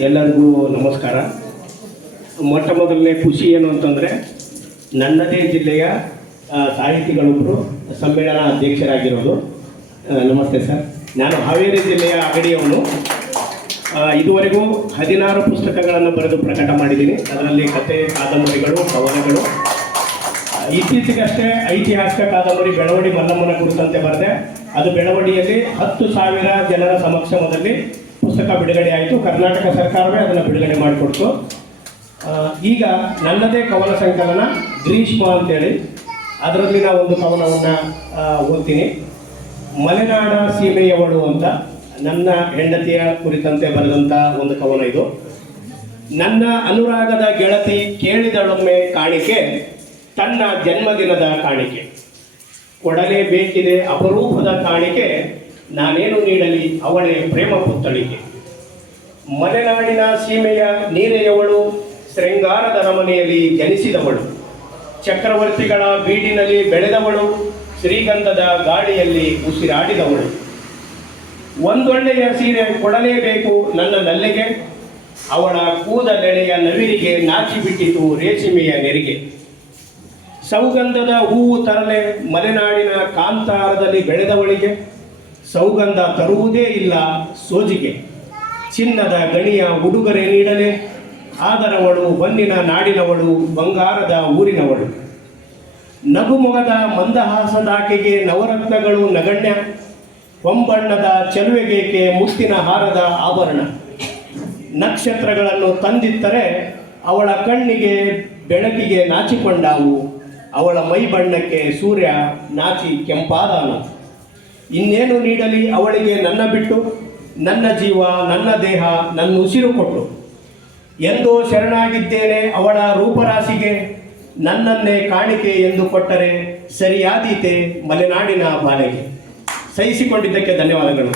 ಎಲ್ಲರಿಗೂ ನಮಸ್ಕಾರ. ಮೊಟ್ಟ ಮೊದಲನೇ ಖುಷಿ ಏನು ಅಂತಂದರೆ, ನನ್ನದೇ ಜಿಲ್ಲೆಯ ಸಾಹಿತಿಗಳೊಬ್ಬರು ಸಮ್ಮೇಳನ ಅಧ್ಯಕ್ಷರಾಗಿರೋದು. ನಮಸ್ತೆ ಸರ್. ನಾನು ಹಾವೇರಿ ಜಿಲ್ಲೆಯ ಅಗಡಿಯವನು. ಇದುವರೆಗೂ ಹದಿನಾರು ಪುಸ್ತಕಗಳನ್ನು ಬರೆದು ಪ್ರಕಟ ಮಾಡಿದ್ದೀನಿ. ಅದರಲ್ಲಿ ಕತೆ, ಕಾದಂಬರಿಗಳು, ಕವನಗಳು. ಇತ್ತೀಚೆಗಷ್ಟೇ ಐತಿಹಾಸಿಕ ಕಾದಂಬರಿ ಬೆಳವಡಿ ಮಲ್ಲಮ್ಮನ ಕುರಿತಂತೆ ಬರೆದೆ. ಅದು ಬೆಳವಡಿಯಲ್ಲಿ ಹತ್ತು ಸಾವಿರ ಜನರ ಸಮಕ್ಷಮದಲ್ಲಿ ಪುಸ್ತಕ ಬಿಡುಗಡೆ ಆಯಿತು. ಕರ್ನಾಟಕ ಸರ್ಕಾರವೇ ಅದನ್ನು ಬಿಡುಗಡೆ ಮಾಡಿಕೊಡ್ತು. ಈಗ ನನ್ನದೇ ಕವನ ಸಂಕಲನ ಗ್ರೀಷ್ಮ ಅಂತೇಳಿ. ಅದರಲ್ಲಿ ಒಂದು ಕವನವನ್ನು ಓದ್ತೀನಿ. ಮಲೆನಾಡ ಸೀಮೆಯವಳು ಅಂತ ನನ್ನ ಹೆಂಡತಿಯ ಕುರಿತಂತೆ ಬರೆದಂಥ ಒಂದು ಕವನ ಇದು. ನನ್ನ ಅನುರಾಗದ ಗೆಳತಿ ಕೇಳಿದಳೊಮ್ಮೆ ಕಾಣಿಕೆ, ತನ್ನ ಜನ್ಮದಿನದ ಕಾಣಿಕೆ. ಕೊಡಲೇಬೇಕಿದೆ ಅಪರೂಪದ ಕಾಣಿಕೆ ನಾನೇನು ನೀಡಲಿ? ಅವಳೇ ಪ್ರೇಮ ಪುತ್ತಳಿಕೆ ಮಲೆನಾಡಿನ ಸೀಮೆಯ ನೀರೆಯವಳು, ಶೃಂಗಾರದ ರಮನೆಯಲ್ಲಿ ಜನಿಸಿದವಳು. ಚಕ್ರವರ್ತಿಗಳ ಬೀಡಿನಲ್ಲಿ ಬೆಳೆದವಳು, ಶ್ರೀಗಂಧದ ಗಾಳಿಯಲ್ಲಿ ಉಸಿರಾಡಿದವಳು. ಒಂದೊಳ್ಳೆಯ ಸೀರೆ ಕೊಡಲೇಬೇಕು ನನ್ನ ನಲ್ಲಿಗೆ. ಅವಳ ಕೂದಲೆಳೆಯ ನವಿರಿಗೆ ನಾಚಿಬಿಟ್ಟಿತು ರೇಷ್ಮೆಯ ನೆರಿಗೆ. ಸೌಗಂಧದ ಹೂವು ತರಲೆ ಮಲೆನಾಡಿನ ಕಾಂತಾರದಲ್ಲಿ ಬೆಳೆದವಳಿಗೆ. ಸೌಗಂಧ ತರುವುದೇ ಇಲ್ಲ ಸೋಜಿಗೆ. ಚಿನ್ನದ ಗಣಿಯ ಉಡುಗೊರೆ ನೀಡಲೆ, ಆದರವಳು ಬನ್ನಿನ ನಾಡಿನವಳು, ಬಂಗಾರದ ಊರಿನವಳು. ನಗುಮೊಗದ ಮಂದಹಾಸದಾಕೆಗೆ ನವರತ್ನಗಳು ನಗಣ್ಯ ಹೊಂಬಣ್ಣದ ಚೆಲುವೆಗೇಕೆ ಮುತ್ತಿನ ಹಾರದ ಆಭರಣ. ನಕ್ಷತ್ರಗಳನ್ನು ತಂದಿತ್ತರೆ, ಅವಳ ಕಣ್ಣಿಗೆ ಬೆಳಕಿಗೆ ನಾಚಿಕೊಂಡಾವು, ಅವಳ ಮೈ ಬಣ್ಣಕ್ಕೆ ಸೂರ್ಯ ನಾಚಿ ಕೆಂಪಾದಾನ. ಇನ್ನೇನು ನೀಡಲಿ ಅವಳಿಗೆ ನನ್ನ ಬಿಟ್ಟು, ನನ್ನ ಜೀವ, ನನ್ನ ದೇಹ, ನನ್ನ ಉಸಿರು ಕೊಟ್ಟು. ಎಂದೋ ಶರಣಾಗಿದ್ದೇನೆ ಅವಳ ರೂಪರಾಶಿಗೆ, ನನ್ನನ್ನೇ ಕಾಣಿಕೆ ಎಂದು ಕೊಟ್ಟರೆ ಸರಿಯಾದೀತೆ ಮಲೆನಾಡಿನ ಬಾಲೆಗೆ ಸಹಿಸಿಕೊಂಡಿದ್ದಕ್ಕೆ ಧನ್ಯವಾದಗಳು.